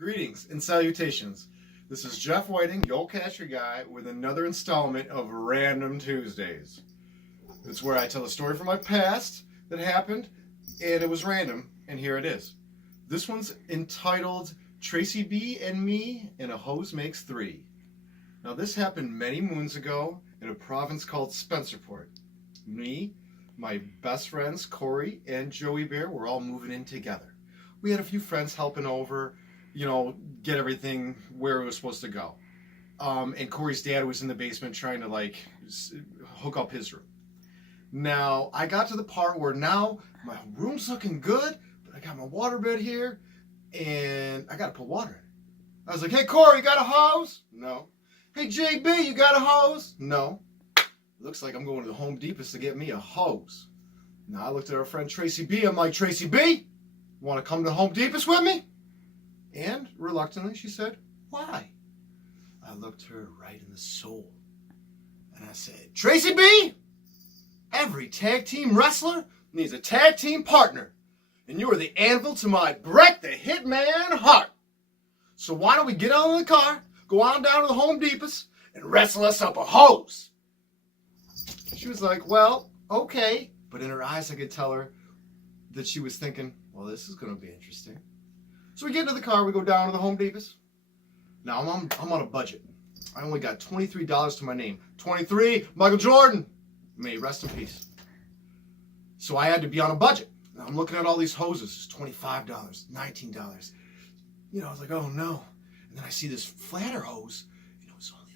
Greetings and salutations. This is Jeff Whiting, your catcher guy, with another installment of Random Tuesdays. It's where I tell a story from my past that happened, and it was random, and here it is. This one's entitled Tracy B and Me and a Hose Makes Three. Now this happened many moons ago in a province called Spencerport. Me, my best friends Corey and Joey Bear were all moving in together. We had a few friends helping over, get everything where it was supposed to go. And Corey's dad was in the basement trying to hook up his room. Now, I got to the part where now my room's looking good, but I got my waterbed here, and I got to put water in it. I was like, hey, Corey, you got a hose? No. Hey, JB, you got a hose? No. Looks like I'm going to the Home Depot to get me a hose. Now, I looked at our friend Tracy B. I'm like, Tracy B, want to come to Home Depot with me? And reluctantly, she said, why? I looked her right in the soul. And I said, Tracy B, every tag team wrestler needs a tag team partner. And you are the anvil to my Bret the Hitman heart. So why don't we get out of the car, go on down to the Home Depots, and wrestle us up a hose? She was like, well, okay. But in her eyes, I could tell her that she was thinking, well, this is going to be interesting. So we get into the car, we go down to the Home Depots. Now, I'm on a budget. I only got $23 to my name. 23, Michael Jordan. May he rest in peace. So I had to be on a budget. Now, I'm looking at all these hoses. It's $25, $19. I was like, oh no. And then I see this flatter hose. It's only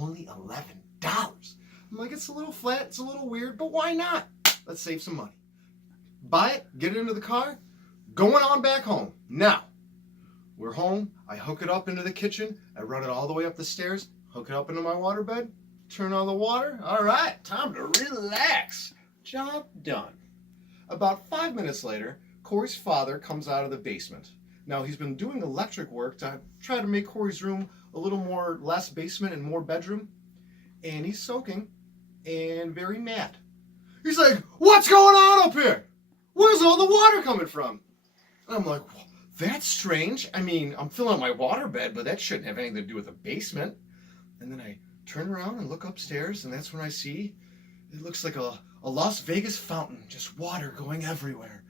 $11. Only $11. I'm like, it's a little flat, it's a little weird, but why not? Let's save some money. Buy it, get it into the car, going on back home. Now, we're home. I hook it up into the kitchen. I run it all the way up the stairs, hook it up into my waterbed, turn on the water. All right, time to relax. Job done. About 5 minutes later, Corey's father comes out of the basement. Now, he's been doing electric work to try to make Corey's room a little more less basement and more bedroom. And he's soaking and very mad. He's like, what's going on up here? Where's all the water coming from? And I'm like, well, that's strange. I mean, I'm filling up my waterbed, but that shouldn't have anything to do with the basement. And then I turn around and look upstairs, and that's when I see it looks like a Las Vegas fountain, just water going everywhere.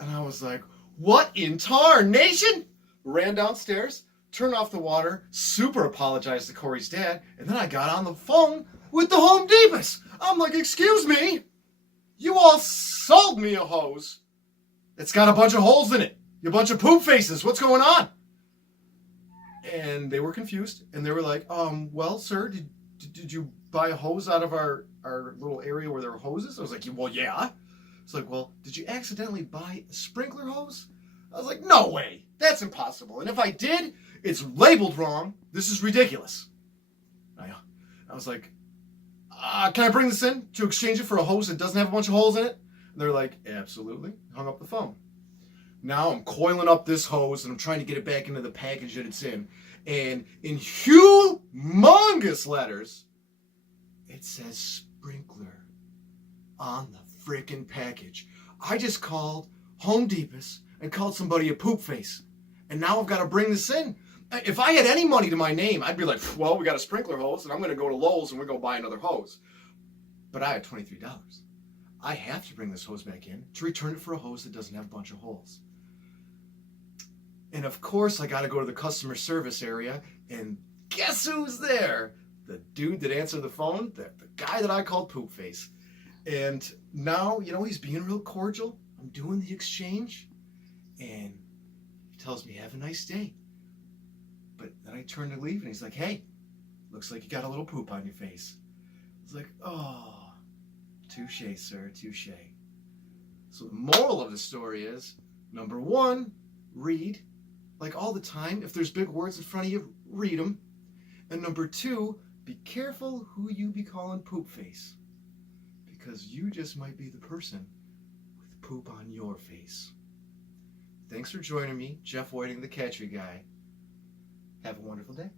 And I was like, what in tarnation? Ran downstairs, turned off the water, super apologized to Corey's dad, and then I got on the phone with the Home Depots. I'm like, excuse me, you all sold me a hose. It's got a bunch of holes in it. You bunch of poop faces. What's going on? And they were confused, and they were like, well, sir, did you buy a hose out of our little area where there were hoses? I was like, well, yeah. It's like, well, did you accidentally buy a sprinkler hose? I was like, no way. That's impossible. And if I did, it's labeled wrong. This is ridiculous. I was like, can I bring this in to exchange it for a hose that doesn't have a bunch of holes in it? And they're like, absolutely. Hung up the phone. Now I'm coiling up this hose and I'm trying to get it back into the package that it's in. And in humongous letters, it says sprinkler on the frickin' package. I just called Home Depots and called somebody a poop face. And now I've got to bring this in. If I had any money to my name, I'd be like, well, we got a sprinkler hose and I'm going to go to Lowe's and we're going to buy another hose. But I had $23. I have to bring this hose back in to return it for a hose that doesn't have a bunch of holes. And of course, I got to go to the customer service area, and guess who's there? The dude that answered the phone, the guy that I called Poop Face. And now, he's being real cordial. I'm doing the exchange, and he tells me, have a nice day. But then I turn to leave, and he's like, hey, looks like you got a little poop on your face. I was like, oh, touche, sir, touche. So the moral of the story is, number one, read. Like all the time, if there's big words in front of you, read them. And number two, be careful who you be calling poop face. Because you just might be the person with poop on your face. Thanks for joining me, Jeff Whiting, the Catcher Guy. Have a wonderful day.